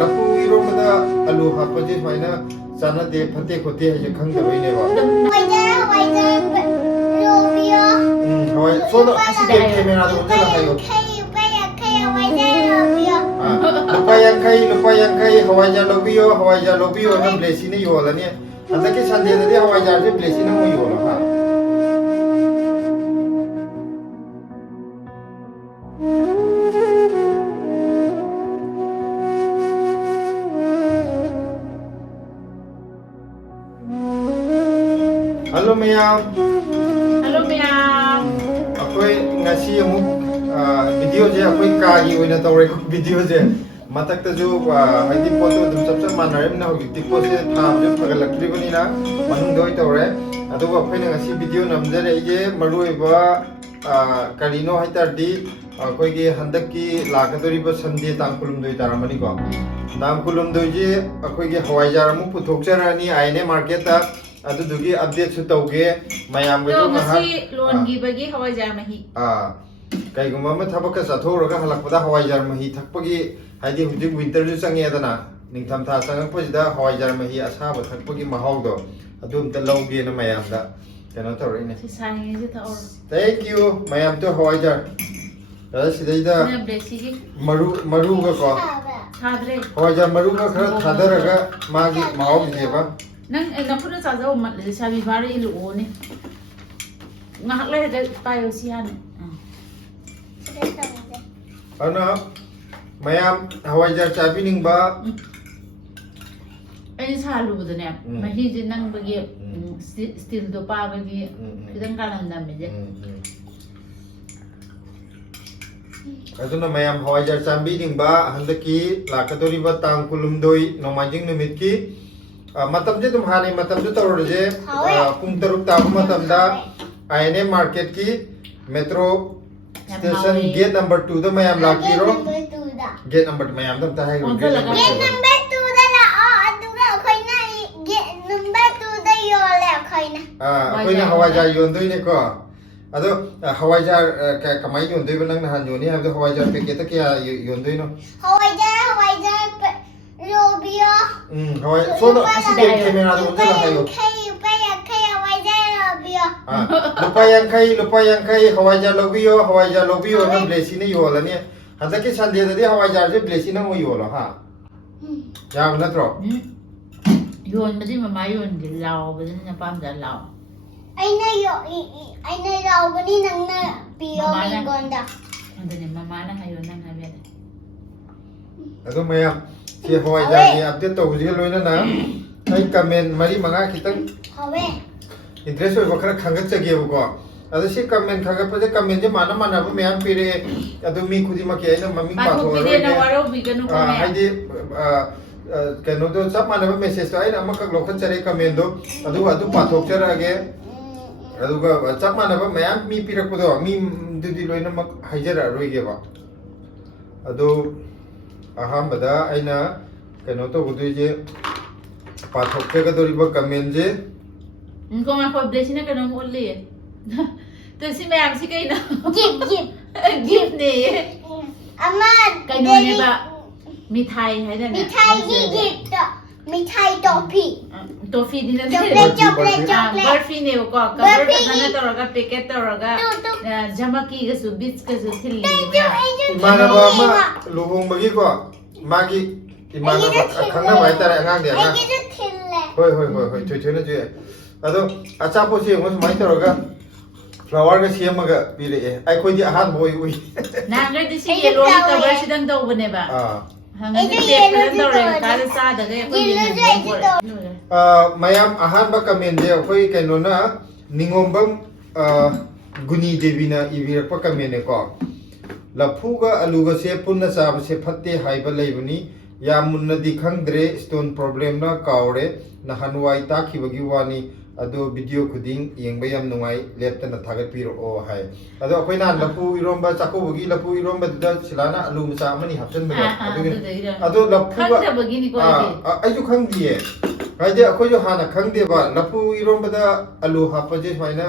लफू इरोबदा आलू हापजे सुमाइना चानदे फते खोते है खंगदबैनेबा हवाई सोनो कैमरा दो जला हायो lupa yang kai hawaja lobiyo na blesi ni yola ni anda ke sande de hawaja je blesi na mo yola ha Halo Miyam. Halo Miyam. Ako'y ngasi amuk video je ako'y kagi oina tawre ko video je matak ta jo haidi photo dum chap chap manarem na hogi tipo se tham je pagalakri bani na manung doi tawre adu ako'y ngasi video namjare je marui ba karino haitar di ako'y ge handak ki lagadori ba sande tangkulum doi taramani ko tangkulum doi je ako'y ge hawaijar amuk puthokjarani aine market ta अदुदुगी update सु तौगे मयाम गयो ngasi loan gi bagi hawajar mahi कईगुम थबक चाथोरग हलक्पदा हवाईजार मही थकपगी हाइदि हुजिक winter जु चंगे दना निंगथम था चंगपजिदा हवाईजार मही असाब थकपगी महौदो अदुम त लौगे न मयामदा कनो तौरइने सानी जे थाओर थैंक यू मयाम तो हवाईजार सिदैदा मरु ग को थादरे हवाईजार मरु ग खर थादरग मागी महौ जेबा nang napuno chajo mat le sabi bare ilu one ngak le de payo sian ana mayam hawaijar chabining ba ai sa lu bu ne mahi je nang bagi steel do pa bagi kidang kalan dam je aduna mayam hawaijar chabining ba handaki lakadori ba tang kulumdoi nomajing numit ki मतलब जे तुम हाने मतलब जो तौर जे पुंग तरुक ताबु मतलब दा आईने market की मेट्रो स्टेशन गेट नंबर 2 दा मयाम लाकीरो गेट नंबर 2 मयाम दम ताहे गेट नंबर 2 दा ला अदुगा खैना गेट नंबर 2 दा योले खैना खैना हवाईजार योंदोइने को अदो हवाईजार कमाई योंदोइ बनंग नहान योनी हाबदो हवाईजार पैकेट क्या योंदोइनो हवाईजार Robio. Hawai sono कैमरा दो जला हायो lupa yang kai hawaja lobiyo na blesi ni yola ni handa ke sande de hawaja je blesi na mo yola ha ya na tro yon badi mama yon gi lao badi na pam da lao aina lao bani nang na piyo mingonda anda ni mama na hayo nang habe ado maya ke hawaja ni update to buji loina na ai comment mari manga kitang hawe interest oi bakra khangat chage ko ado si comment khaga pa je comment je mana ba meyam pire ado mi khudi ma ke aina mami pa tho ro na waro biganu ko me ai de kano do sab mana ba message to aina amakak lokhan chare comment do adu pa thok chara ge adu ga sab mana ba meyam mi pirak ko do mi dudi loina mak haijara roi ge ba ado aham bada aina kano to budu je pa thok ke ga dori ba comment je ko ma ko blesi na kano mo le to si mayam si kay na gift ne ama kay no ne ba mithai hai na mithai gi gift mithai tofi din na chocolate barfi ne ko cover kana to raga packet to raga jamaki ga su bits ga su thil le mana ba ma luhong bagi ko magi imana ba khangna bai tare angang de na hoi thoi na je ado acha po si ngo mai to raga flower ga siamaga pire ai khoi di ahan boy ui na ngai di si yellow ni cover si dang do bane ba hangai di te plan to re ka sa da ga ko ni mayam ahan ba comment je khoi kaino na ningombam guni devi na ibirak pa comment ko lafuga aluga se punna sab se phatte haiba leibani yamunna di khangdre stone problem na kaure na hanwai takhibagi wani ado video khuding yengba yam nungai lepta na thagat piro o hai ado akoi na lapu iromba chako bagi lapu iromba da silana alu musa amani hapsan ba ado lapu ba bagi ni ko ai ju khangdiye haide akoi jo hana khangde ba lapu iromba da alu hapaje maina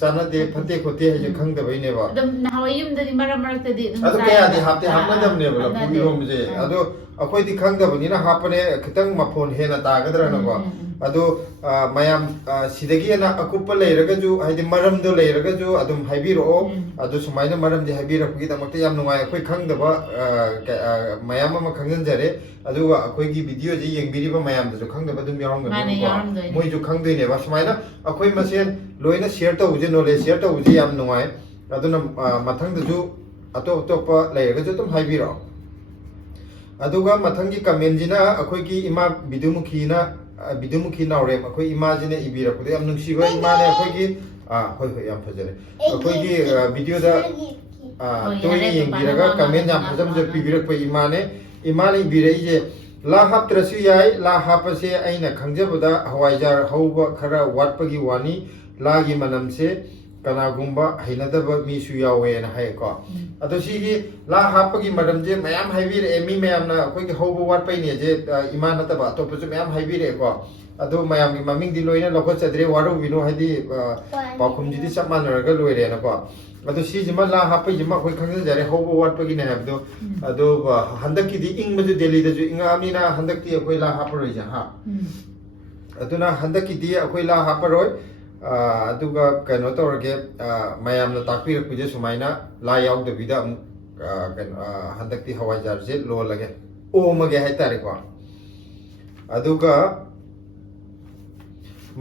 ꯆꯥꯟꯅꯗꯦ ꯐꯠꯇꯦ ꯈꯣꯠꯇꯦ ꯍꯥꯏꯁꯦ ꯈꯪꯗꯕꯩꯅꯦꯕ ꯑꯗꯨꯝ ꯅꯍꯥꯟꯋꯥꯏ ꯌꯨꯝꯗꯗꯤ ꯃꯔꯛꯇꯗꯤ ꯑꯗꯨ ꯀꯌꯥꯗꯤ ꯍꯥꯞꯇꯦ ꯍꯥꯞꯅꯗꯕꯅꯦꯕ ꯂꯐꯨ ꯏꯔꯣꯝꯕꯁꯦ ꯑꯗꯣ ꯑꯩꯈꯣꯏꯗꯤ ꯈꯪꯗꯕꯅꯤꯅ ꯍꯥꯞꯄꯅꯦ ꯈꯤꯇꯪ ꯃꯐꯣꯟ ꯍꯦꯟꯅ ꯇꯥꯒꯗ꯭ꯔꯅꯀꯣ ꯑꯗꯣ ꯃꯌꯥꯝ ꯁꯤꯗꯒꯤ ꯍꯦꯟꯅ ꯑꯀꯨꯞꯄ ꯂꯩꯔꯒꯁꯨ ꯍꯥꯏꯗꯤ ꯃꯔꯝꯗꯣ ꯂꯩꯔꯒꯁꯨ ꯑꯗꯨꯝ ꯍꯥꯏꯕꯤꯔꯛꯑꯣ ꯑꯗꯨ ꯁꯨꯃꯥꯏꯅ ꯃꯔꯝꯗꯤ ꯍꯥꯏꯕꯤꯔꯛꯄꯒꯤꯗꯃꯛꯇ ꯌꯥꯝ ꯅꯨꯡꯉꯥꯏ ꯑꯩꯈꯣꯏ ꯈꯪꯗꯕ ꯃꯌꯥꯝ ꯑꯃ ꯈꯪꯖꯤꯟꯖꯔꯦ ꯑꯗꯨꯒ ꯑꯩꯈꯣꯏꯒꯤ ꯚꯤꯗꯤꯑꯣꯁꯤ ꯌꯦꯡꯕꯤꯔꯤꯕ ꯃꯌꯥꯝꯗꯁꯨ ꯈꯪꯗꯕ ꯑꯗꯨꯝ ꯌꯥꯎꯔꯝꯒꯅꯤꯕꯀꯣ ꯃꯣꯏꯁꯨ ꯈꯪꯗꯣꯏꯅꯦꯕ ꯁꯨꯃꯥꯏꯅ ꯑꯩꯈꯣই ꯃꯁꯦꯟ लोइना शेयर तौजे नॉलेज शेयर तौजे याम नुंगाय अदुना मथंगदजु अतोप अतोपा लेरगजु तुम हाइबिरो अदुगा मथंगी कमेंजिना अखोइगी इमा बिदुमुखी नावरे अखोइ इमाजिने इबिरकुदे याम नुंसिबा इमाने अखोइगी होय होय याम फजरे अखोइगी वीडियो दा तोयने येंगिरगा कमेंट याम फजम जे पिबिरक पे इमाने इबिरैजे ला हापत्रसु याय ला हापसे अइना खंगजबदा हवाइजार हौबा खरा वाटपगी वानी लागी मनमसे कनागुंबा हैनदब मीसु यावेना हायको अतो सिगी ला हापगी मरमजे मयाम हाइबिरे एमी मयामना अखोइगे हौबा वाटपैने जे इमा नतबा अतोपसु मयाम हाइबिरे को अदो मयामगी ममिंगदि लोइना लखोचद्रे वारो विनो हाइदि पाखुमजिदि चमानरगा लोइरेनाको अदो सिजिमा ला हापैजिमा अखोइ खंगजरे हौबा वाटपगिने हाबदो अदो हंदकिदि इंगमजु दिल्लीदजु इंगामिना हंदकति अखोइ ला हापरोइजा हा अदुना हंदकिदि अखोइ ला हापरोइ अदुगा कनो तौरगे मयामना ताकपिरकुजे सुमाइना ला याउदबिदा हंदकति हवाइजारजे लोलगे ओमगे हाइतारेको अदुगा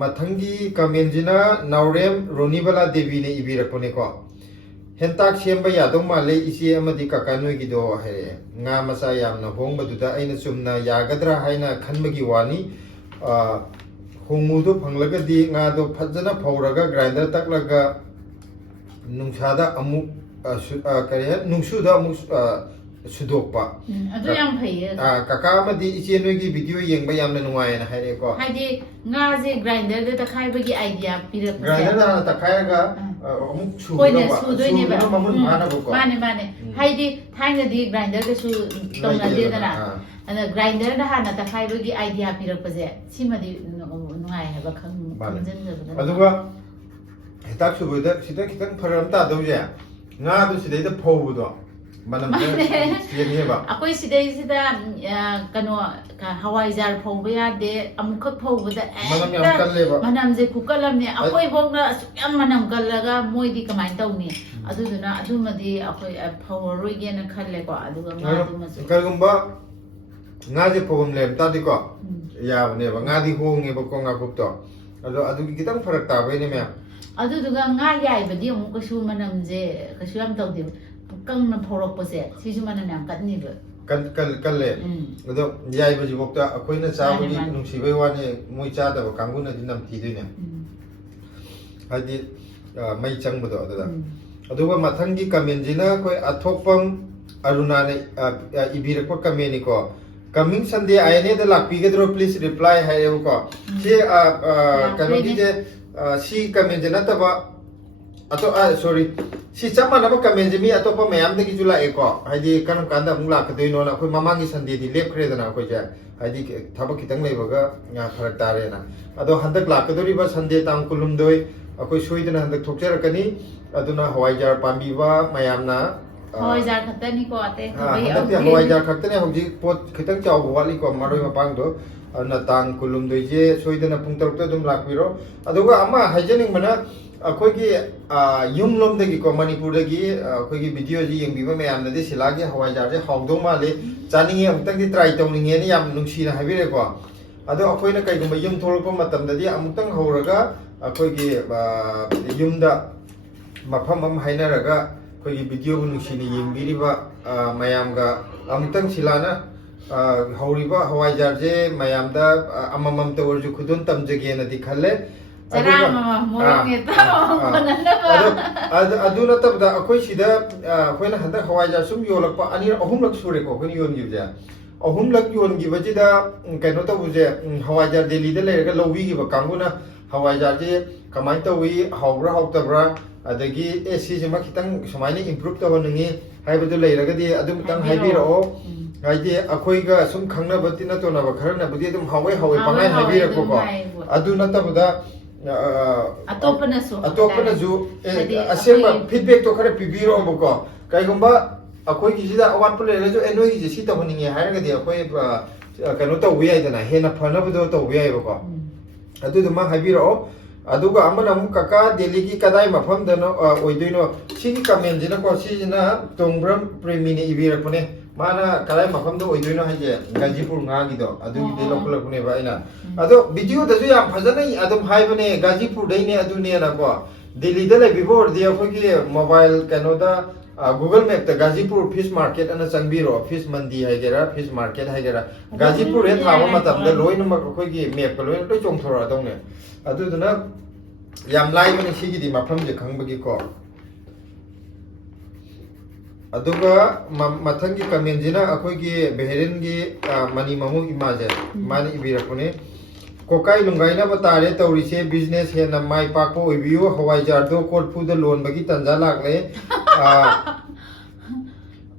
मथंगी कमेंजिना नावरेम रोनीबला देवी ने इबिरकनेको हेंताक सेंबा यादों माले इसे अमदि काकानोइगिदो हारे nga masa yamna hongbaduda aina chumna yagadra haina khanbagi wani hongmudo phanglagadi nga do phajana phawraga grinder taklaga nungsada amuk kare nungsuda amuk sudokpa adu yam phaiye kaka amadi iche noigi video yengba yamna nungai na haire ko haidi nga je grinder da takhai bagi idea pirak grinder da takhai ga amuk sudoineba mamun mana ko mane haidi thaina di grinder da su tongna de dana ana grinder da hana takhai bagi idea pirak paje simadi nungai haba khangjen da aduga hitak subuda sida kitang pharam ta dawje nga du sidai da phawbudo manam siyeneba akoi sidai sida kano hawaijar phawba ya de amukhat phawbuda manam yam kalleba manam je kukalam ne akoi bongna yam manam kallaga moidi kamai tawni aduduna adumadi akoi phawroi ge na khalle ko aduga ma adumasu kalgumba nga je phawum lem ta di ko yabne ba nga di honge ba ko nga kupto adu kitang pharak ta bai ne me aduduga nga yai badi amu kasu manam je kasu yam tawdi kangna phorok pase sisu manam yam katni ba kalle ado yai ba jibokta akoina chabagi nungsibai wani moi chada ba kanguna dinam tidine hadi mai changbado adada aduga mathangi kamenjina koi athokpam aruna ne ibirakpa kameni ko coming sunday ayane da lakpigedro please reply hayo ko si kano gi je si kamenjina taba ato sorry si chama na ba kamenjimi ato pa mayam de gi jula eko haidi kanam kanda mung la kadoi no na koi mamangi sunday di lep kre da na koi ja haidi thaba kitang leibaga nga pharak tare na ado handak la kadori ba sunday tang kulum doi akoi soidana handak thokjarakani aduna hawaijar pambiwa mayamna hawaijar khatani ko ate hawaijar khaktane hauji pot khitang chaw wali ko maroi mapang do na tang kulum doi je soidana pung taruk ta dum lakbiro aduga ama haijening mana अखोगी युमलोम दगी को Manipur दगी अखोगी video जी यंगबिबा मयाम नदि सिलागे हवाइजार जे हाउदो माले चानिंगे अमुतंग दि try तौनिंगे नि याम नुंसीना हाबिरे को अदो अखोइना कइगुम yum थोरको मतम ददि अमुतंग हौरगा अखोगी युमदा मफम अम हाइनरगा अखोगी video बु नुंसीनि यंगबिरिबा मयामगा अमुतंग सिलाना हौरिबा हवाइजार जे मयामदा अममम तवरजु खुदुन तमजगे नदि खल्ले अदु नतबदा अखोइ सिदा अखोइना हंदा हवाइजार सुम योलकपा अनि अहुमलक सुरेको अखोइनि योनगिबजे अहुमलक योनगिबजिदा कैनो तबुजे हवाइजार दिल्ली दा लेरगा लौबिगिबा कांगुना हवाइजार जे कमाइन तवी हाउब्रा हाउतब्रा अदगी एसी जमा खितंग समाइने इंप्रूव तबनंगी हाइबदु लेरगदि अदु मतंग हाइबिरो हाइदि अखोइगा सुम खंगनबति नतोनबा खरनबदि अदुम हावे हावे पंगाइ हाइबिरको को अदु नतबदा ꯑꯇꯣꯞꯄꯅꯁꯨ ꯑꯇꯣꯞꯄꯅꯁꯨ ꯍꯥꯏꯗꯤ ꯑꯁꯦꯡꯕ ꯑꯩꯈꯣꯏ ꯐꯤꯗꯕꯦꯛꯇꯣ ꯈꯔ ꯄꯤꯕꯤꯔꯛꯑꯣꯕꯀꯣ ꯀꯩꯒꯨꯝꯕ ꯑꯩꯈꯣꯏꯒꯤꯁꯤꯗ ꯑꯋꯥꯠꯄ ꯂꯩꯔꯒꯁꯨ ꯅꯣꯏꯒꯤꯁꯦ ꯁꯤ ꯇꯧꯍꯟꯅꯤꯡꯉꯦ ꯍꯥꯏꯔꯒꯗꯤ ꯑꯩꯈꯣꯏ ꯀꯩꯅꯣ ꯇꯧꯕ ꯌꯥꯏꯗꯅ ꯍꯦꯟꯅ ꯐꯅꯕꯗꯣ ꯇꯧꯕ ꯌꯥꯏꯕꯀꯣ ꯑꯗꯨꯗꯨꯃ ꯍꯥꯏꯕꯤꯔꯛꯑꯣ ꯑꯗꯨꯒ ꯑꯃꯅ ꯑꯃꯨꯛ ꯀꯀꯥ ꯗꯦꯜꯂꯤꯒꯤ ꯀꯗꯥꯏ ꯃꯐꯝꯗꯅꯣ ꯑꯣꯏꯗꯣꯏꯅꯣ ꯁꯤꯒꯤ ꯀꯃꯦꯟꯁꯤꯅꯀꯣ ꯁꯤꯁꯤꯅ ꯇꯣꯡꯕ꯭ꯔꯝ ꯄ꯭ꯔꯦꯃꯤꯅ ꯏꯕꯤꯔꯛꯄꯅꯦ ꯃꯥꯅ ꯀꯗꯥꯏ ꯃꯐꯝꯗ ꯑꯣꯏꯗꯣꯏꯅꯣ ꯍꯥꯏꯁꯦ ꯒꯥꯖꯤꯄꯨꯔ ꯉꯥꯒꯤꯗꯣ ꯑꯗꯨꯒꯤꯗꯤ ꯂꯧꯈꯠꯂꯛꯄꯅꯦꯕ ꯑꯩꯅ ꯑꯗꯣ ꯚꯤꯗꯤꯑꯣꯗꯁꯨ ꯌꯥꯝ ꯐꯖꯅ ꯑꯗꯨꯝ ꯍꯥꯏꯕꯅꯦ ꯒꯥꯖꯤꯄꯨꯔꯗꯩꯅꯦ ꯑꯗꯨꯅꯦꯅꯀꯣ ꯗꯦꯜꯂꯤꯗ ꯂꯩꯕꯤꯕ ꯑꯣꯏꯔꯗꯤ ꯑꯩꯈꯣꯏꯒꯤ ꯃꯣꯕꯥꯏꯜ ꯀꯩꯅꯣꯗ ꯒꯨꯒꯜ ꯃꯦꯞꯇ ꯒꯥꯖꯤꯄꯨꯔ ꯐꯤꯁ ꯃꯥꯔꯀꯦꯠ ꯑꯅ ꯆꯪꯕꯤꯔꯣ ꯐꯤꯁ ꯃꯟꯗꯤ ꯍꯥꯏꯒꯦꯔꯥ ꯐꯤꯁ ꯃꯥꯔꯀꯦꯠ ꯍꯥꯏꯒꯦꯔꯥ ꯒꯥꯖꯤꯄꯨꯔ ꯍꯦꯛ ꯊꯥꯕ ꯃꯇꯝꯗ ꯂꯣꯏꯅꯃꯛ ꯑꯩꯈꯣꯏꯒꯤ ꯃꯦꯞꯀ ꯂꯣꯏꯅ ꯂꯣꯏ ꯆꯣꯡꯊꯣꯔꯛꯑꯗꯧꯅꯦ ꯑꯗꯨꯗꯨꯅ ꯌꯥꯝ ꯂꯥꯏꯕꯅꯦ ꯁꯤꯒꯤꯗꯤ ꯃꯐꯝꯁꯦ ꯈꯪꯕꯒꯤꯀꯣ ꯑꯗꯨꯒ ꯃꯊꯪꯒꯤ ꯀꯃꯦꯟꯁꯤꯅ ꯑꯩꯈꯣꯏꯒꯤ ꯕꯦꯍꯦꯔꯤꯟꯒꯤ ꯃꯅꯤ ꯃꯃꯨ ꯏꯃꯥꯁꯦ ꯃꯥꯅ ꯏꯕꯤꯔꯛꯄꯅꯦ ꯀꯣꯀꯥꯏ ꯂꯨꯡꯒꯥꯏꯅꯕ ꯇꯥꯔꯦ ꯇꯧꯔꯤꯁꯦ ꯕꯤꯖꯤꯅꯦꯁ ꯍꯦꯟꯅ ꯃꯥꯏ ꯄꯥꯛꯄ ꯑꯣꯏꯕꯤꯌꯨ ꯍꯋꯥꯏꯖꯥꯔꯗꯣ ꯀꯣꯔꯐꯨꯗ ꯂꯣꯟꯕꯒꯤ ꯇꯟꯖꯥ ꯂꯥꯛꯂꯦ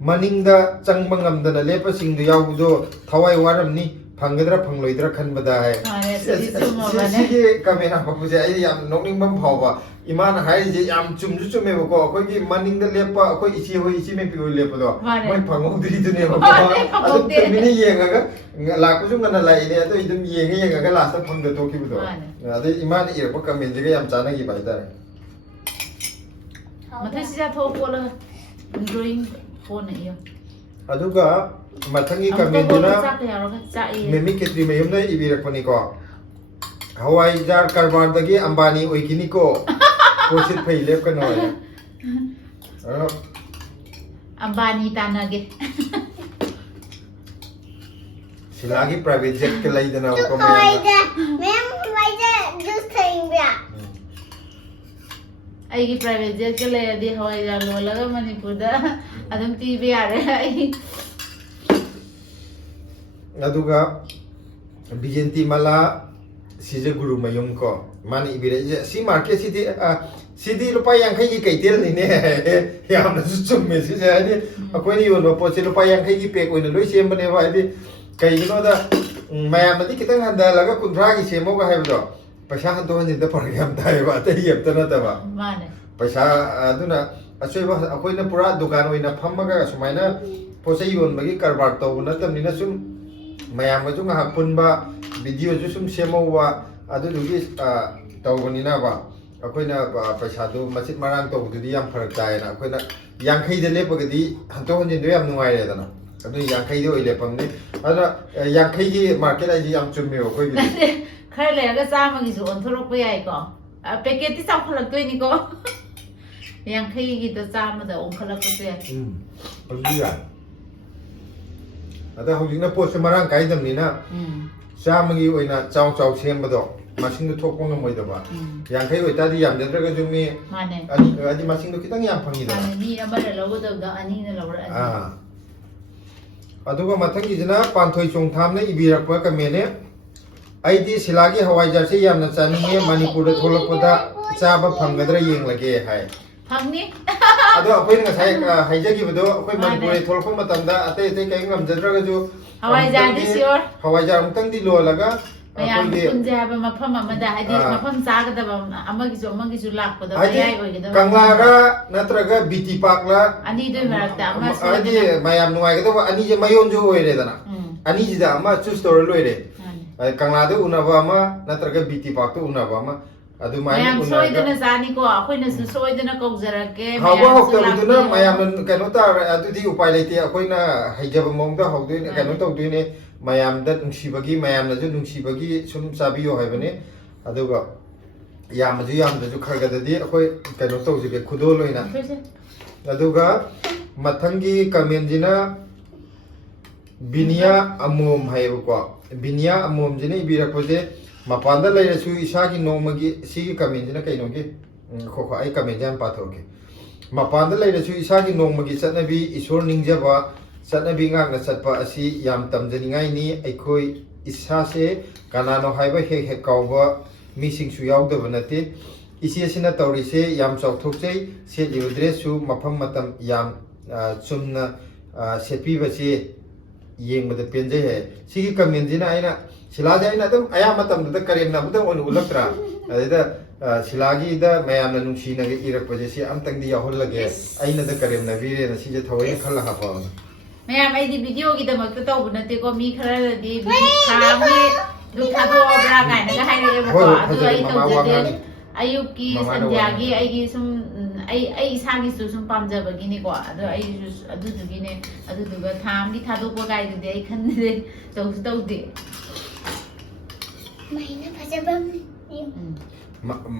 ꯃꯅꯤꯡꯗ ꯆꯪꯕ ꯉꯝꯗꯅ ꯂꯦꯞꯄꯁꯤꯡꯗꯨ ꯌꯥꯎꯕꯗꯣ ꯊꯋꯥꯏ ꯋꯥꯔꯝꯅꯤ ꯐꯪꯒꯗ꯭ꯔꯥ ꯐꯪꯂꯣꯏꯗ꯭ꯔꯥ ꯈꯟꯕꯗ ꯍꯥꯏ ꯁꯤꯒꯤ ꯀꯃꯦꯟ ꯍꯥꯞꯄꯛꯄꯁꯦ ꯑꯩ ꯌꯥꯝ ꯅꯣꯛꯅꯤꯡꯕ ꯑꯃ ꯐꯥꯎꯕ ꯏꯃꯥꯅ ꯍꯥꯏꯔꯤꯁꯦ ꯌꯥꯝ ꯆꯨꯝꯁꯨ ꯆꯨꯝꯃꯦꯕꯀꯣ ꯑꯩꯈꯣꯏꯒꯤ ꯃꯅꯤꯡꯗ ꯂꯦꯞꯄ ꯑꯩꯈꯣꯏ ꯏꯆꯦ ꯍꯣꯏ ꯏꯆꯦ ꯃꯦꯄꯤ ꯍꯣꯏ ꯂꯦꯞꯄꯗꯣ ꯃꯣꯏ ꯐꯪꯍꯧꯗ꯭ꯔꯤꯗꯨꯅꯦꯕꯀꯣ ꯑꯗꯨꯝ ꯇꯨꯃꯤꯟꯅ ꯌꯦꯡꯉꯒ ꯂꯥꯛꯄꯁꯨ ꯉꯟꯅ ꯂꯥꯛꯏꯅꯦ ꯑꯗꯨ ꯑꯗꯨꯝ ꯌꯦꯡꯉꯒ ꯂꯥꯁꯇ ꯐꯪꯗ ꯊꯣꯛꯈꯤꯕꯗꯣ ꯑꯗꯩ ꯏꯃꯥꯅ ꯏꯔꯛꯄ ꯀꯃꯦꯟꯁꯤꯒ ꯌꯥꯝ ꯆꯥꯟꯅꯈꯤꯕ ꯍꯥꯏꯇꯥꯔꯦ ꯃꯊꯛꯁꯤꯗ ꯊꯣꯛ ꯄꯣꯠꯂꯒ ꯗ꯭ꯔꯣꯌꯤꯡ ꯐꯣꯟꯅ ꯏꯌꯣ ꯑꯗꯨꯒ ꯃꯊꯪꯒꯤ ꯀꯃꯦꯟꯁꯤꯅ ꯃꯦꯃꯤ ꯈꯦꯇ꯭ꯔꯤ ꯃꯌꯨꯝꯅ ꯏꯕꯤꯔꯛꯄꯅꯤꯀꯣ ꯍꯋꯥꯏꯖꯥꯔ ꯀꯔꯕꯥꯔꯗꯒꯤ ꯑꯝꯕꯥꯅꯤ ꯑꯣꯏꯈꯤꯅꯤꯀꯣ ꯄꯣꯠꯁꯤꯠ ꯐꯩ ꯂꯦꯞꯀꯅꯣ ꯍꯥꯏꯅ ꯑꯝꯕꯥꯅꯤ ꯇꯥꯟꯅꯒꯦ ꯁꯤꯂꯥꯒꯤ ꯄ꯭ꯔꯥꯏꯚꯦꯠ ꯖꯦꯠꯀ ꯂꯩꯗꯅ मैम हवाईजा जूस थैंब्या ꯑꯩꯒꯤ ꯄ꯭ꯔꯥꯏꯚꯦꯠ ꯖꯦꯠꯀ ꯂꯩꯔꯗꯤ ꯍꯋꯥꯏꯖꯥꯔ ꯂꯣꯜꯂꯒ ꯃꯅꯤꯄꯨꯔꯗ ꯑꯗꯨꯝ ꯄꯤꯕ ꯌꯥꯔꯦ ꯑꯩ ꯑꯗꯨꯒ ꯕꯤꯖꯦꯟꯇꯤ ꯃꯂꯥ ꯁꯤꯁꯦ ꯒꯨꯔꯨ ꯃꯌꯨꯝ ꯀꯣ ꯃꯥꯅ ꯏꯕꯤꯔꯛꯏꯁꯦ ꯁꯤ ꯃꯥꯔꯀꯦꯠꯁꯤꯗꯤ ꯁꯤꯗꯤ ꯂꯨꯄꯥ ꯌꯥꯡꯈꯩꯒꯤ ꯀꯩꯊꯦꯜꯅꯤꯅꯦ ꯌꯥꯝꯅꯁꯨ ꯆꯨꯝꯃꯦ ꯁꯤꯁꯦ ꯍꯥꯏꯗꯤ ꯑꯩꯈꯣꯏꯅ ꯌꯣꯟꯕ ꯄꯣꯠꯁꯦ ꯂꯨꯄꯥ ꯌꯥꯡꯈꯩꯒꯤ ꯄꯦꯛ ꯑꯣꯏꯅ ꯂꯣꯏ ꯁꯦꯝꯕꯅꯦꯕ ꯍꯥꯏꯗꯤ ꯀꯩꯒꯤꯅꯣꯗ ꯃꯌꯥꯝꯅꯗꯤ ꯈꯤꯇꯪ ꯍꯟꯊꯍꯜꯂꯒ 50ꯒꯤ ꯁꯦꯝꯃꯣꯒ ꯍꯥꯏꯕꯗꯣ ꯄꯩꯁꯥ ꯍꯟꯗꯣꯛ ꯍꯟꯖꯤꯟꯗ ꯐꯔꯛ ꯌꯥꯝ ꯇꯥꯏꯌꯦꯕ ꯑꯇꯩ ꯑꯝꯇ ꯅꯠꯇꯕ ꯃꯥꯅꯦ ꯄꯩꯁꯥ ꯑꯗꯨꯅ ꯑꯆꯣꯏꯕ ꯑꯩꯈꯣꯏꯅ ꯄꯨꯔꯥ ꯗꯨꯀꯥꯟ ꯑꯣꯏꯅ ꯐꯝꯃꯒ ꯁꯨꯃꯥꯏꯅ ꯄꯣꯠ ꯆꯩ ꯌꯣꯟꯕꯒꯤ ꯀꯔꯕꯥꯔ ꯇꯧꯕ ꯅꯠꯇꯕꯅꯤ나 ꯁꯨꯝ ꯃꯌꯥꯝꯒꯁꯨ ꯉꯥꯏꯍꯥꯛ ꯄꯨꯟꯕ ꯚꯤꯗꯤꯑꯣꯁꯨ ꯁꯨꯝ ꯁꯦꯝꯍꯧꯕ ꯑꯗꯨꯗꯨꯒꯤ ꯇꯧꯕꯅꯤꯅꯕ ꯑꯩꯈꯣꯏꯅ ꯄꯩꯁꯥꯗꯨ ꯃꯆꯤꯠ ꯃꯔꯥꯡ ꯇꯧꯕꯗꯨꯗꯤ ꯌꯥꯝ ꯐꯔꯛ ꯇꯥꯏꯌꯦꯅ ꯑꯩꯈꯣꯏꯅ ꯌꯥꯡꯈꯩꯗ ꯂꯦꯞꯄꯒꯗꯤ ꯍꯟꯇꯣꯛ ꯍꯟꯖꯤꯟꯗꯣ ꯌꯥꯝ ꯅꯨꯡꯉꯥꯏꯔꯦꯗꯅ ꯑꯗꯨ ꯌꯥꯡꯈꯩꯗ ꯑꯣꯏ ꯂꯦꯞꯄꯝꯅꯤ ꯑꯗꯨꯅ ꯌꯥꯡꯈꯩꯒꯤ ꯃꯥꯔꯀꯦꯠ ꯍꯥꯏꯁꯤ ꯌꯥꯝ ꯆꯨꯝꯃꯦꯕ ꯑꯩꯈꯣꯏꯒꯤꯗꯤ ꯈꯔ ꯂꯩꯔꯒ 100ꯒꯤꯁꯨ ꯑꯣꯟꯊꯣꯔꯛꯄ ꯌꯥꯏꯀꯣ ꯄꯦꯀꯦꯠꯇꯤ ꯆꯥꯎꯈꯠꯂꯛꯇꯣꯏꯅꯤꯀꯣ ꯌꯥꯡꯈꯩꯒꯤꯗ 100ꯗ ꯑꯣꯟꯈꯠꯂꯛꯄꯁꯨ ꯌꯥꯏ ꯑꯗꯨ ꯌꯥꯏ ꯑꯗ ꯍꯧꯖꯤꯛꯅ ꯄꯣꯠꯁꯦ ꯃꯔꯥꯡ ꯀꯥꯏꯗꯕꯅꯤꯅ 100ꯒꯤ ꯑꯣꯏꯅ ꯆꯥꯎ ꯆꯥꯎ ꯁꯦꯝꯕꯗꯣ ꯃꯁꯤꯡꯗꯣ ꯊꯣꯛꯄ ꯉꯝꯃꯣꯏꯗꯕ ꯌꯥꯡꯈꯩ ꯑꯣꯏꯇꯥꯔꯗꯤ ꯌꯥꯝꯖꯗ꯭ꯔꯒꯁꯨ ꯃꯤ ꯃꯥꯅꯦ ꯍꯥꯏꯗꯤ ꯃꯁꯤꯡꯗꯣ ꯈꯤꯇꯪ ꯌꯥꯝ ꯐꯪꯉꯤꯗꯅ ꯃꯥꯅꯦ ꯃꯤ ꯑꯃꯅ ꯂꯧꯒꯗꯕꯗ ꯑꯅꯤꯅ ꯂꯧꯔꯛꯑꯅꯤ ꯑꯗꯨꯒ ꯃꯊꯪꯒꯤꯁꯤꯅ ꯄꯥꯟꯊꯣꯏ ꯆꯣꯡꯊꯥꯝꯅ ꯏꯕꯤꯔꯛꯄ ꯀꯃꯦꯟꯅꯦ ꯑꯩꯗꯤ ꯁꯤꯂꯥꯒꯤ ꯍꯋꯥꯏꯖꯥꯔꯁꯦ ꯌꯥꯝꯅ ꯆꯥꯅꯤꯡꯉꯦ ꯃꯅꯤꯄꯨꯔꯗ ꯊꯣꯛꯂꯛꯄꯗ ꯆꯥꯕ ꯐꯪꯒꯗ꯭ꯔꯥ ꯌꯦꯡꯂꯒꯦ ꯍꯥꯏ ꯐꯪꯅꯤ ꯑꯗꯣ ꯑꯩꯈꯣꯏꯅ ꯉꯁꯥꯏ ꯍꯥꯏꯖꯈꯤꯕꯗꯣ ꯑꯩꯈꯣꯏ ꯃꯅꯤꯄꯨꯔꯗ ꯊꯣꯛꯂꯛꯄ ꯃꯇꯝꯗ ꯑꯇꯩ ꯑꯇꯩ ꯀꯔꯤ ꯉꯝꯖꯗ꯭ꯔꯒꯁꯨ ꯍꯋꯥꯏꯖꯥꯔꯗꯤ ꯁꯤꯌꯣꯔ ꯍꯋꯥꯏꯖꯥꯔ ꯑꯃꯨꯛꯇꯪꯗꯤ ꯂꯣꯜꯂꯒ ꯃꯌꯥꯝ ꯄꯨꯟꯖꯦ ꯍꯥꯏꯕ ꯃꯐꯝ ꯑꯃꯗ ꯍꯥꯏꯗꯤ ꯃꯐꯝ ꯆꯥꯒꯗꯕ ꯑꯃꯒꯤꯁꯨ ꯂꯥꯛꯄꯗ ꯃꯌꯥꯏ ꯑꯣꯏꯒꯗꯕ ꯀꯪꯂꯥꯔ ꯅꯠꯇ꯭ꯔꯒ ꯕꯤꯇꯤ ꯄꯥꯛꯂ ꯑꯅꯤꯗꯨꯒꯤ ꯃꯔꯛꯇ ꯑꯃ ꯍꯥꯏꯗꯤ ꯃꯌꯥꯝ ꯅꯨꯡꯉꯥꯏꯒꯗꯧꯕ ꯑꯅꯤꯁꯦ ꯃꯌꯣꯟꯁꯨ ꯑꯣꯏꯔꯦꯗꯅ ꯑꯅꯤꯁꯤꯗ ꯑꯃ ꯆꯨꯁ ꯇꯧꯔ ꯂꯣꯏꯔꯦ ꯀꯪꯂꯥꯗ ꯎꯅꯕ ꯑꯃ ꯅꯠꯇ꯭ꯔꯒ ꯕꯤꯇꯤ ꯄꯥꯛꯇ ꯎꯅꯕ ꯑꯃ ꯑꯗꯨꯃꯥꯏꯅ ꯃꯌꯥꯝ ꯁꯣꯏꯗꯅ ꯆꯥꯅꯤꯀꯣ ꯑꯩꯈꯣꯏꯅꯁꯨ ꯁꯣꯏꯗꯅ ꯀꯧꯖꯔꯛꯀꯦ ꯍꯥꯎꯕ ꯍꯥꯎꯇꯕꯗꯨꯅ ꯃꯌꯥꯝꯅ ꯀꯩꯅꯣ ꯇꯥꯔꯦ ꯑꯗꯨꯗꯤ ꯎꯄꯥꯏ ꯂꯩꯇꯦ ꯑꯩꯈꯣꯏꯅ ꯍꯩꯖꯕ ꯃꯑꯣꯡꯗ ꯍꯧꯗꯣꯏꯅꯦ ꯀꯩꯅꯣ ꯇꯧꯗꯣꯏꯅꯦ ꯃꯌꯥꯝꯗ ꯅꯨꯡꯁꯤꯕꯒꯤ ꯃꯌꯥꯝꯅꯁꯨ ꯅꯨꯡꯁꯤꯕꯒꯤ ꯁꯨꯝ ꯆꯥꯕꯤꯌꯣ ꯍꯥꯏꯕꯅꯤ ꯑꯗꯨꯒ ꯌꯥꯝꯅꯁꯨ ꯌꯥꯝꯗꯁꯨ ꯈꯔꯒꯗꯗꯤ ꯑꯩꯈꯣꯏ ꯀꯩꯅꯣ ꯇꯧꯁꯤꯒꯦ ꯈꯨꯗꯣꯜ ꯑꯣꯏꯅ ꯑꯗꯨꯒ ꯃꯊꯪꯒꯤ ꯀꯃꯦꯟꯁꯤꯅ ꯕꯤꯅꯤꯌꯥ ꯑꯃꯣꯝ ꯍꯥꯏꯌꯦꯕꯀꯣ ꯕꯤꯅꯤꯌꯥ ꯑꯃꯣꯝꯁꯤꯅ ꯏꯕꯤꯔꯛꯄꯁꯦ ꯃꯄꯥꯟꯗ ꯂꯩꯔꯁꯨ ꯏꯁꯥꯒꯤ ꯅꯣꯡꯃꯒꯤ ꯁꯤꯒꯤ ꯀꯃꯦꯟꯁꯤꯅ ꯀꯩꯅꯣꯒꯤ ꯑꯩ ꯀꯃꯦꯟꯁꯦ ꯌꯥꯝ ꯄꯥꯊꯣꯛꯀꯦ ꯃꯄꯥꯟꯗ ꯂꯩꯔꯁꯨ ꯏꯁꯥꯒꯤ ꯅꯣꯡꯃꯒꯤ ꯆꯠꯅꯕꯤ ꯏꯁꯣꯔ ꯅꯤꯡꯖꯕ ꯆꯠꯅꯕꯤ ꯉꯥꯛꯅ ꯆꯠꯄ ꯑꯁꯤ ꯌꯥꯝ ꯇꯝꯖꯅꯤꯡꯉꯥꯏꯅꯤ ꯑꯩꯈꯣꯏ ꯏꯁꯥꯁꯦ ꯀꯅꯥꯅꯣ ꯍꯥꯏꯕ ꯍꯦꯛ ꯍꯦꯛ ꯀꯥꯎꯕ ꯃꯤꯁꯤꯡꯁꯨ ꯌꯥꯎꯗꯕ ꯅꯠꯇꯦ ꯏꯆꯦꯁꯤꯅ ꯇꯧꯔꯤꯁꯦ ꯌꯥꯝ ꯆꯥꯎꯊꯣꯛꯆꯩ ꯁꯦꯠꯂꯤꯕ ꯗ꯭ꯔꯦꯁꯁꯨ ꯃꯐꯝ ꯃꯇꯝ ꯌꯥꯝ ꯆꯨꯝꯅ ꯁꯦꯠꯄꯤꯕꯁꯤ ꯌꯦꯡꯕꯗ ꯄꯦꯟꯖꯩ ꯍꯥꯏ ꯁꯤꯒꯤ ꯀꯃꯦꯟꯁꯤꯅ ꯑꯩꯅ ꯁꯤꯂꯥꯁꯦ ꯑꯩꯅ ꯑꯗꯨꯝ ꯑꯌꯥꯝꯕ ꯃꯇꯝꯗꯨꯗ ꯀꯔꯦꯝꯅ ꯑꯃꯨꯛꯇꯪ ꯑꯣꯏꯅ ꯎꯠꯂꯛꯇ꯭ꯔꯥ ꯑꯗꯩꯗ ꯁꯤꯂꯥꯒꯤꯗ ꯃꯌꯥꯝꯅ ꯅꯨꯡꯁꯤꯅꯒ ꯏꯔꯛꯄꯁꯦ ꯁꯤ ꯑꯝꯇꯪꯗꯤ ꯌꯥꯎꯍꯜꯂꯒꯦ ꯑꯩꯅꯗ ꯀꯔꯦꯝꯅꯕꯤꯔꯦꯅ ꯁꯤꯁꯦ ꯊꯑꯣꯏꯅ ꯈꯜꯂ ꯍꯥꯞꯄꯕꯅꯤ ꯃꯌꯥꯝ ꯑꯩꯗꯤ ꯚꯤꯗꯤꯑꯣꯒꯤꯗꯃꯛꯇ ꯇꯧꯕ ꯅꯠꯇꯦꯀꯣ ꯃꯤ ꯈꯔꯗꯤ ꯊꯥꯒꯤ ꯗꯨꯛ ꯊꯥꯗꯣꯛꯑꯕ꯭ꯔꯥ ꯀꯥꯏꯅꯒ ꯍꯥꯏꯔꯛꯑꯦꯕꯀꯣ ꯑꯗꯨ ꯑꯩ ꯇꯧꯖꯗꯦ ꯑꯌꯨꯛꯀꯤ ꯁꯟꯙ꯭ꯌꯥꯒꯤ ꯑꯩꯒꯤ ꯁꯨꯝ ꯑꯩ ꯏꯁꯥꯒꯤꯁꯨ ꯁꯨꯝ ꯄꯥꯝꯖꯕꯒꯤꯅꯤꯀꯣ ꯑꯗꯣ ꯑꯩꯁꯨ ꯑꯗꯨꯗꯨꯒꯤꯅꯦ ꯑꯗꯨꯗꯨꯒ ꯊꯥ ꯑꯃꯒꯤ ꯊꯥꯗꯣꯛꯄ ꯀꯥꯏꯗꯨꯗꯤ ꯑꯩ ꯈꯟꯗꯦ ꯇꯧꯁꯨ ꯇꯧꯗꯦ ꯃꯩꯅ ꯐꯖꯕ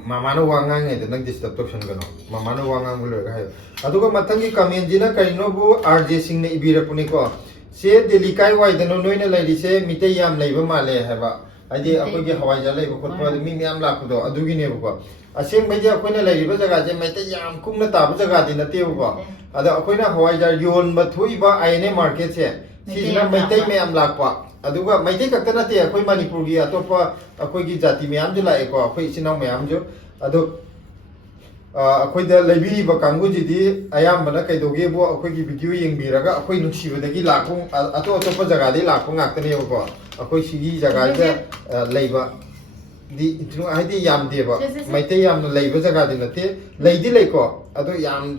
ꯃꯃꯥꯅ ꯋꯥ ꯉꯥꯡꯉꯩꯗ ꯅꯪ ꯗꯤꯁꯇꯔꯕ ꯇꯧꯁꯟꯒꯅꯣ ꯃꯃꯥꯅ ꯋꯥ ꯉꯥꯡꯕ ꯂꯣꯏꯔꯒ ꯍꯥꯏꯌꯣ ꯑꯗꯨꯒ ꯃꯊꯪꯒꯤ ꯀꯃꯦꯟꯁꯤꯅ ꯀꯔꯤꯅꯣꯕꯨ RJ ꯁꯤꯡꯅ ꯏꯕꯤꯔꯛꯄꯅꯤꯀꯣ ꯁꯦ ꯗꯦꯜꯂꯤ ꯀꯥꯏꯋꯥꯏꯗꯅꯣ ꯅꯣꯏꯅ ꯂꯩꯔꯤꯁꯦ ꯃꯤꯇꯩ ꯌꯥꯝ ꯂꯩꯕ ꯃꯥꯜꯂꯦ ꯍꯥꯏꯕ ꯍꯥꯏꯗꯤ ꯑꯩꯈꯣꯏꯒꯤ ꯍꯋꯥꯏꯖꯥꯔ ꯂꯩꯕ ꯈꯣꯠꯄ ꯃꯤ ꯃꯌꯥꯝ ꯂꯥꯛꯄꯗꯣ ꯑꯗꯨꯒꯤꯅꯦꯕꯀꯣ ꯑꯁꯦꯡꯕꯩꯗꯤ ꯑꯩꯈꯣꯏꯅ ꯂꯩꯔꯤꯕ ꯖꯒꯥꯁꯦ ꯃꯩꯇꯩ ꯌꯥꯝ ꯀꯨꯡꯅ ꯇꯥꯕ ꯖꯒꯥꯗꯤ ꯅꯠꯇꯦꯕꯀꯣ ꯑꯗꯣ ꯑꯩꯈꯣꯏꯅ ꯍꯋꯥꯏꯖꯥꯔ ꯌꯣꯟꯕ ꯊꯣꯛꯏꯕ INA ꯃꯥꯔꯀꯦꯠꯁꯦ ꯁꯤꯁꯤꯅ ꯃꯩꯇꯩ ꯃꯌꯥꯝ ꯂꯥꯛꯄ ꯑꯗꯨꯒ ꯃꯩꯇꯩ ꯈꯛꯇ ꯅꯠꯇꯦ ꯑꯩꯈꯣꯏ ꯃꯅꯤꯄꯨꯔꯒꯤ ꯑꯇꯣꯞꯄ ꯑꯩꯈꯣꯏꯒꯤ ꯖꯥꯇꯤ ꯃꯌꯥꯝꯁꯨ ꯂꯥꯛꯑꯦꯀꯣ ꯑꯩꯈꯣꯏ ꯏꯆꯤꯟ ꯏꯅꯥꯎ ꯃꯌꯥꯝꯁꯨ ꯑꯗꯣ ꯑꯩꯈꯣꯏꯗ ꯂꯩꯕꯤꯔꯤꯕ ꯀꯥꯡꯕꯨꯁꯤꯗꯤ ꯑꯌꯥꯝꯕꯅ ꯀꯩꯗꯧꯒꯦꯕꯨ ꯑꯩꯈꯣꯏꯒꯤ ꯚꯤꯗꯤꯑꯣ ꯌꯦꯡꯕꯤꯔꯒ ꯑꯩꯈꯣꯏ ꯅꯨꯡꯁꯤꯕꯗꯒꯤ ꯂꯥꯛꯄ ꯑꯇꯣꯞ ꯑꯇꯣꯞꯄ ꯖꯒꯥꯗꯒꯤ ꯂꯥꯛꯄ ꯉꯥꯛꯇꯅꯦꯕꯀꯣ ꯑꯩꯈꯣꯏ ꯁꯤꯒꯤ ꯖꯒꯥꯁꯤꯗ ꯂꯩꯕ ꯍꯥꯏꯗꯤ ꯌꯥꯝꯗꯦꯕ ꯃꯩꯇꯩ ꯌꯥꯝꯅ ꯂꯩꯕ ꯖꯒꯥꯗꯤ ꯅꯠꯇꯦ ꯂꯩꯗꯤ ꯂꯩꯀꯣ ꯑꯗꯣ ꯌꯥꯝ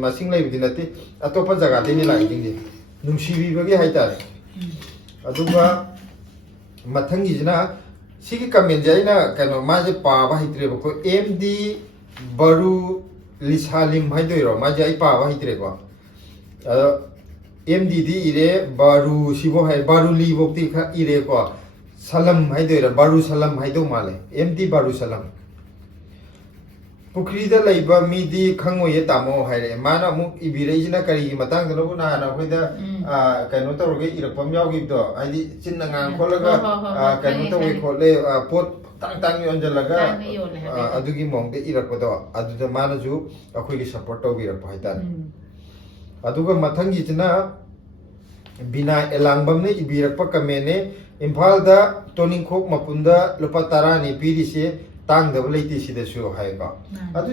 ꯃꯁꯤꯡ ꯂꯩꯕꯗꯤ ꯅꯠꯇꯦ ꯑꯇꯣꯞꯄ ꯖꯒꯥꯗꯒꯤ ꯂꯥꯛꯏꯁꯤꯡꯁꯦ ꯅꯨꯡꯁꯤꯕꯤꯕꯒꯤ ꯍꯥꯏꯇꯥꯔꯦ ꯑꯗꯨꯒ ꯃꯊꯪꯒꯤꯁꯤना सिगी कमेंट जाइना कनो माजे पावा हित्रे बको MD बरु लिसालिम हाइदोइरो माजे आई पावा हित्रे को MD दी इरे बरु सिबो हाइ बरु लिबोक्ति खा इरे को सलम हाइदोइरो बरु सलम हाइदो माले MD बरु सलम पुखरीदा लैबा मिदी खंगोये तामो हाइरे माना अमुक इबिरेजिना करिगी मतंग दनो ना खोइदा कनो तौरगे इरकपम यावगिबदो हाइदि चिन्ना ngang खोलगा कनो तौगे खोले पोट तांग तांग योंजलगा अदुगी मोंगदे इरकपदो अदुदा मानाजु अखोइगी सपोर्ट तौबिरप हाइतारे अदुगा मथंगी जना बिना एलांगबमने इबिरकप कमेने इम्फालदा टोनिंगखोक मपुंदा लुपा 10 नि पीरिसे तांगदब लेते सिदसु हायगा अदु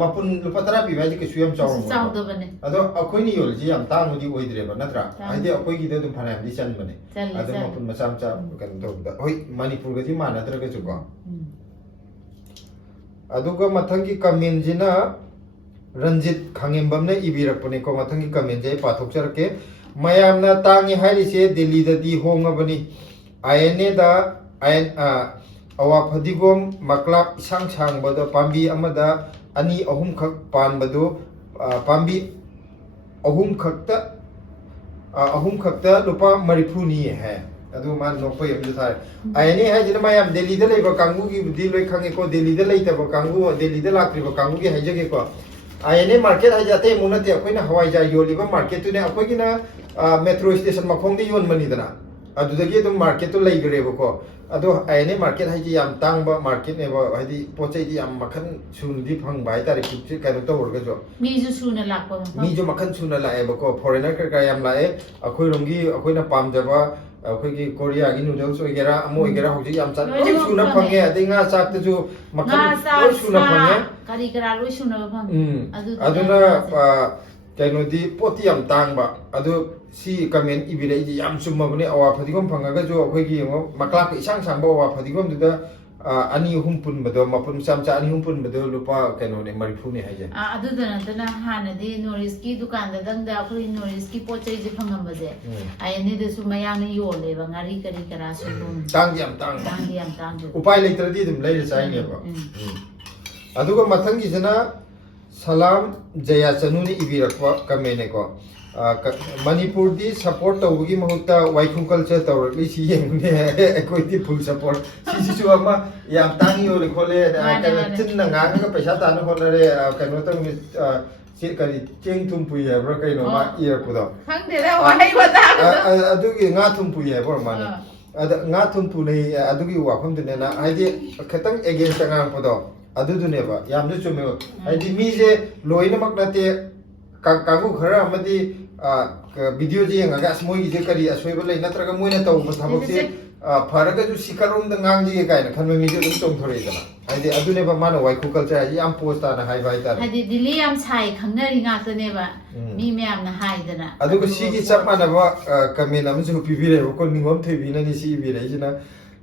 मपुन लुपा 10 पीबा जि किसु यम चावबने अदो अखोइनि योलजि यम तांगुदि ओइद्रेबा नत्रा हाइदे अखोइगि दु फनामदि चनबने अदो मपुन मचाम चा कन तौदा होय मणिपुर गदि मानद्रगा जुको अदुगा मथंगी कमेंट जिना रंजित खांगेंबमने इबिरकपने को मथंगी कमेंट जे पाथोकचरके मयामना तांगी हाइरिसे दिल्ली ददि होंगबनी INA दा अवा फदिगोम मकला सांग सांग बदो पांबी अमदा अनि अहुम खक पान बदो पांबी अहुम खक्ता लुपा मरिफुनी है अदु मान नोपय यम थाय INA है जिना मायाम दिल्ली दा लेबा कांगू की बुद्धि लोय खांगे को दिल्ली दा लेतबा कांगू दिल्ली दा लाक्रिबा कांगू की हाइजगे को INA मार्केट है जाते मुनते अखोइना हवाईजा योलिबा मार्केट तुने अखोइगिना मेट्रो स्टेशन मखोंगदि योन मनिदना अदुदगी दम मार्केट तो लेगरेबको अदो INA मार्केट है याम तांगबा मार्केट नेबा हाइदि पोचैदि याम मखन सुनदि फंगबा हाइतारे किपसे कनो तौरगजो मीजु सुना लाकबा मीजु मखन सुना लाएबको फॉरेनर का याम लाए अखोइ रोंगी अखोइना पामजबा अखोइगी कोरिया की नूडल्स वगैरह अमो वगैरह होजि याम चा लोय सुना फंगे अदेंगा चाकतजु मखन लोय सुना फंगे करी करा लोय सुना फंगे अदुना कनोदी पोती याम तांगबा अदु सी कमेंट इबिरे याम चुम्मबने अवा फदिगोम फंगागा जो अखोइगी मकला के इसांग सांगबा अवा फदिगोम दुदा अनि हुम पुनबदो मपुन चामचा अनि हुम पुनबदो लुपा कनोने मरिफुने हाइजे अदुदनतना हानदि नोरिस की दुकान दंगदा अखोइ नोरिस की पोचै जे फंगमबजे INA दसु मयामने योलेबा ngari kari kara सुलुम तांग याम उपाय लेत्रदि दुम लेरे चाइनेबा अदुगा मथंगी जना सलाम जया चनुनी इबिरकवा कमेने को मणिपुर दी सपोर्ट तौबगी महुता वाइखु कल्चर तौरली सी येंगने एकोइति फुल सपोर्ट सिसिसु अमा याम तांगी ओले खोले कन चिन्ना गागा पैसा तानो होलरे कनो तंग से करी चेंग थुम पुई है ब्रो कइनो मा इरकुदो खंगदेरा वाई बता अदुगी nga thum पुई है ब्रो माने अद nga thum pu nei अदुगी वाफम दुनेना हाइदि खतंग अगेंस्ट ngang पदो अदुदुनेबा यामनु चुमे हाइदि मीजे लोइनमक नते कांगु खरा अमदि वीडियो जे यंगा मोगी जे करी असोइब लै नत्रगा मोइना तौब थबकसे फरगा जु सिकरोम द ngang जे काइना खनमे मीजे दum चोंथोरे जना हाइदि अदुनेबा मानो वाइखु कल्चर हाइ याम पोस्ट ताना हाइ बाइ तार हाइदि दिल्ली याम साइ खंगनरि गातनेबा मी म्याम ना हाइदना अदुगा सिगी चप मानबा कमेन्ट अमजु पिबिरे को निगम थैबिना नि सी बिरे जना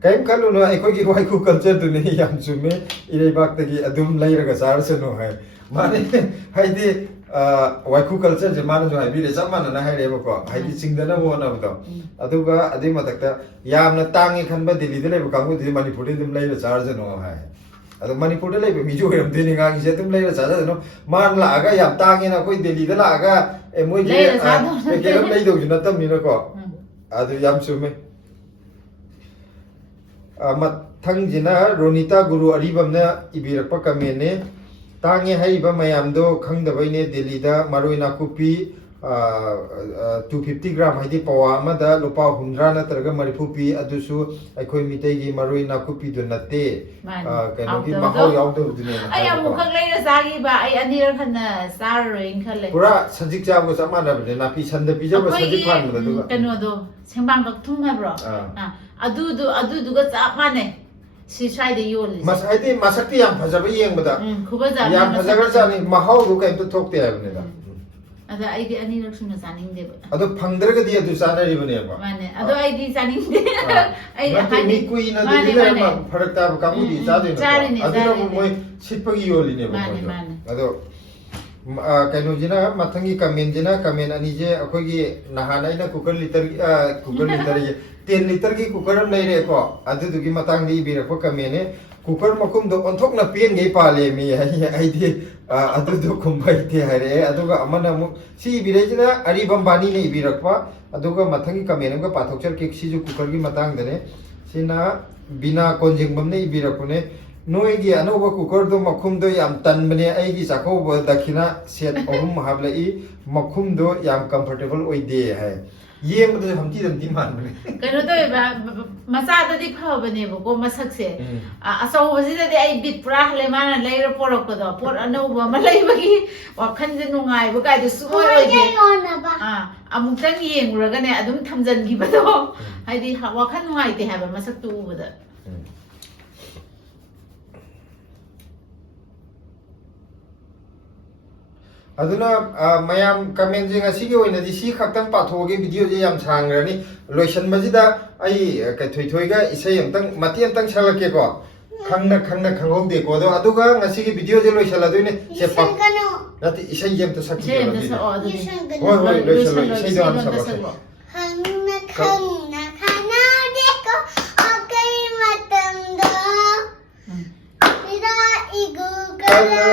ꯀꯩꯝ ꯈꯜꯂꯨꯅꯨ ꯑꯩꯈꯣꯏꯒꯤ ꯋꯥꯏꯈꯨ ꯀꯜꯆꯔꯗꯨꯅꯤ ꯌꯥꯝ ꯆꯨꯝꯃꯦ ꯏꯔꯩꯕꯥꯛꯇꯒꯤ ꯑꯗꯨꯝ ꯂꯩꯔꯒ ꯆꯥꯔꯁꯅꯨ ꯍꯥꯏ ꯃꯥꯅꯦ ꯍꯥꯏꯗꯤ ꯋꯥꯏꯈꯨ ꯀꯜꯆꯔꯁꯦ ꯃꯥꯅꯁꯨ ꯍꯥꯏꯕꯤꯔꯦ ꯆꯞ ꯃꯥꯟꯅꯅ ꯍꯥꯏꯔꯦꯕꯀꯣ ꯍꯥꯏꯗꯤ ꯆꯤꯡꯗꯅꯕ ꯍꯣꯠꯅꯕꯗꯣ ꯑꯗꯨꯒ ꯑꯗꯨꯏ ꯃꯊꯛꯇ ꯌꯥꯝꯅ ꯇꯥꯡꯉꯦ ꯈꯟꯕ ꯗꯦꯜꯂꯤꯗ ꯂꯩꯕ ꯀꯥꯡꯕꯨꯗꯨꯗꯤ ꯃꯅꯤꯄꯨꯔꯗ ꯑꯗꯨꯝ ꯂꯩꯔ ꯆꯥꯔꯁꯅꯨ ꯍꯥꯏ ꯑꯗꯣ ꯃꯅꯤꯄꯨꯔꯗ ꯂꯩꯕ ꯃꯤꯁꯨ ꯑꯣꯏꯔꯝꯗꯣꯏꯅꯤ ꯉꯥꯡꯒꯤꯁꯦ ꯑꯗꯨꯝ ꯂꯩꯔ ꯆꯥꯖꯁꯅꯨ ꯃꯥꯅ ꯂꯥꯛꯑꯒ ꯌꯥꯝ ꯇꯥꯡꯉꯦꯅ ꯑꯩꯈꯣꯏ ꯗꯦꯜꯂꯤꯗ ꯂꯥꯛꯑꯒ ꯃꯣꯏꯁꯦ ꯄꯦꯀꯦꯠ ꯑꯃ ꯂꯩꯗꯧꯁꯨ ꯅꯠꯇꯕꯅꯤꯅꯀോ ಅದು ಯಾಮ್ ಸುಮ್ಮೆ ಮಥಂಜಿನ ರೋನಿತಾ ಗುರು ಅರಿಬಂನ ಇಬಿರಪ್ಪ ಕಮೆನೆ ತಾಂಗೆ ಹೈಬ ಮಯಾಮ್ದೋ ಖಂಗದಬೈನೆ ದಿಲ್ಲಿದ ಮರೋಯಿ ನಾಕುಪಿ 250 ಗ್ರಾಮ್ ಹೈದಿ ಪವಾ ಅಮದ ಲುಪಾ 100 ನತ್ರಗ ಮರಿಫು ಪಿ ಅದುಸು ಐಖೋಯ್ ಮಿತೈಗಿ ಮರೋಯಿ ನಾಕುಪಿ ದು ನತ್ತೆ ಕೈನೋಗಿ ಮಹೌ ಯಾವ್ದೋದುನೆ ಅಯ್ಯ ಮುಖಕ್ ಲೈರ ಸಾಗಿ ಬಾ ಐ ಅನಿರ ಖನ್ನ ಸಾರೋಯಿನ್ ಖಲ್ಲೆ ಪುರಾ ಸಜಿಕ್ ಜಾಬ ಸಮಾನಬನೆ ನಾಪಿ ಸಂದ ಪಿಜಬ ಸಜಿಕ್ ಫಾನ್ಮದ ದುಗ ಕನೋದು ಸೆಂಬಾಂಗ್ ಕಕ್ಥುಂ ಹೈಬ್ರೋ ಅದುದುಗ ಚಾಪ್ ಮಾನೆ ಸಿ ಸ್ವಾइदे ಯೋಲಿ ಮಸ್ ಹೈದಿ ಮಸಕ್ತಿ ಯಾಮ್ ಫಜಬ ಯೆಂಗ್ಬದ ಖುಬಜಾ ಯಾಮ್ ಫಜಗರ ಜಾನಿ ಮಹೌ ದು ಕೈಂತ ಥೋಕ್ತೆ ಹೈಬನೆದ ಅದು ಐದಿ ಅನಿರಕ್ ಸುನ ಸಾನಿಂದೆ ಅದು ಫಂಗದ್ರಗದಿ ಅದು ಸಾನರಿಬನೆಬ ಮಾನೆ ಅದು ಐದಿ ಸಾನಿಂದೆ ಐ ಮಿ ಕುಯಿನ ದಿನ ಫರಕ್ತಾ ಕಾಮುದಿ ಚಾದೇನ ಅದು ಮೊಯ್ ಸಿಟ್ಪಗಿ ಯೋಲಿನೆಬ ಅದು ಕೈನೋಜಿನ ಮಥಂಗಿ ಕಮೆಂಜಿನ ಕಮೆನ್ ಅನಿಜೆ ಅಖೋಗಿ ನಹಾನೈನ ಕುಕ್ಕರ್ ಲಿಟರ್ 10 ಲಿಟರ್ ಗಿ ಕುಕ್ಕರ್ ಅಂ ಲೈರೆ ಕೋ ಅದುದುಗಿ ಮತಾಂಗಿ ಬಿರಪ ಕಮೆನೆ ಕುಕ್ಕರ್ ಮಕುಮ್ ದೋ ಒಂಥೋಕ್ನ ಪೇನ್ ಗೈ ಪಾಲೆ ಮಿ ಐದಿ ಅದುದು ಕುಂಬೈತೆ ಹರೆ ಅದುಗ ಅಮನ ಮು ಸಿ ಬಿರೇಜಿನ ಅರಿಬಂ ಬಾನಿ ನೆ ಬಿರಪ್ಪ ಅದುಗ ಮಥಂಗಿ ಕಮೆನಗ ಪಾಥೋಕ್ಚರ್ ಕೆ ಸಿಜು ಕುಕ್ಕರ್ ಗಿ ಮತಾಂಗದನೆ ಸಿನಾ ಬಿನಾ ಕೊಂಜಿಂಗ್ಬಂ ನೆ ಬಿರಪನೆ ನೋಯಿಗಿ ಅನೋಬ ಕುಕ್ಕರ್ ದೋ ಮಖುಮ್ ದೋ ಯಾಮ್ ತನ್ಬನೆ ಐಗಿ ಚಾಕೋಬ ದಖಿನ ಸೆಟ್ ಅಹುಮ್ ಹಾಬ್ಲೈ ಮಖುಮ್ ದೋ ಯಾಮ್ ಕಂಫರ್ಟೇಬಲ್ ಓಯ್ದೆ ಹೈ ꯌꯦꯡꯕꯗꯁꯨ ꯍꯝꯇꯤ ꯗꯝꯇꯤ ꯃꯥꯟꯕꯅꯦ ꯀꯩꯅꯣ ꯇꯧꯋꯦꯕ ꯃꯆꯥꯗꯗꯤ ꯐꯕꯅꯦꯕꯀꯣ ꯃꯁꯛꯁꯦ ꯑꯆꯧꯕꯁꯤꯗꯗꯤ ꯑꯩ ꯕꯤꯠ ꯄꯨꯔꯥ ꯍꯜꯂꯦ ꯃꯥꯅ ꯂꯩꯔ ꯄꯣꯔꯛꯄꯗꯣ ꯄꯣꯠ ꯑꯅꯧꯕ ꯑꯃ ꯂꯩꯕꯒꯤ ꯋꯥꯈꯟꯁꯦ ꯅꯨꯡꯉꯥꯏꯕ ꯀꯥꯏꯗꯣ ꯁꯨꯡꯑꯣꯏ ꯑꯣꯏꯗꯦ ꯑꯃꯨꯛꯇꯪ ꯌꯦꯡꯉꯨꯔꯒꯅꯦ ꯑꯗꯨꯝ ꯊꯝꯖꯟꯈꯤꯕꯗꯣ ꯍꯥꯏꯗꯤ ꯋꯥꯈꯟ ꯅꯨꯡꯉꯥꯏꯇꯦ ꯍꯥꯏꯕ ꯃꯁꯛꯇꯨ ꯎꯕꯗ aduna mayam comment jing asigi oinadi si khaktam pathoge video je yam sangrani loisan majida ai kai thoi thoi ga isai amtang mati amtang salake ko khangna khanghode ko do aduga ngasigi video je loisal aduine se pa nati isai jem to sakki hoi hoi loisal isai do an sabak khangna khana deko akai matam do ida igu kala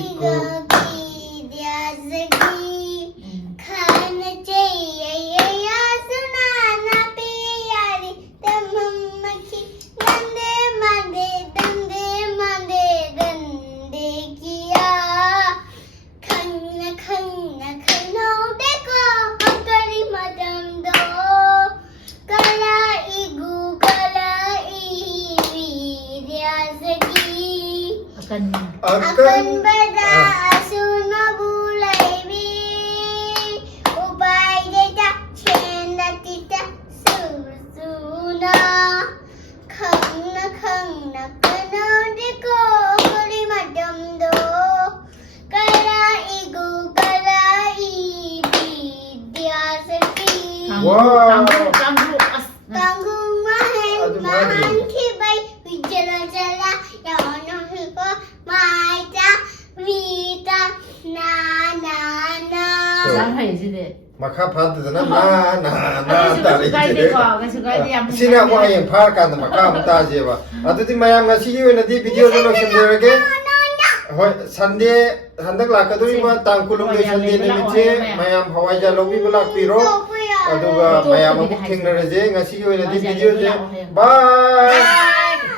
igu akan beda asuna bulai bi upai deta chenda tita susuna khangna kana deko kali madam do kala igu kala ibi dia seki tanggu mahan ki bai wijala jala ya ono hipo maita vita na Sang hai sih makha phat dana na tari sina mo hayeng phar kan makha mata je ba adudi mayam nga sigi oina di video lo shenderage hoi sunday handak lakadoi ma tangkulung le sunday ne che mayam hawai ja lobi balak piro aduga mayam mu thingnare je nga sigi oina di video je bye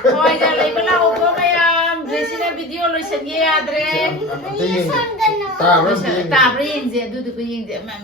hawai ja lai bala obo mayam jesina video lo shenye adre ta tabri yeng je du du yeng je mam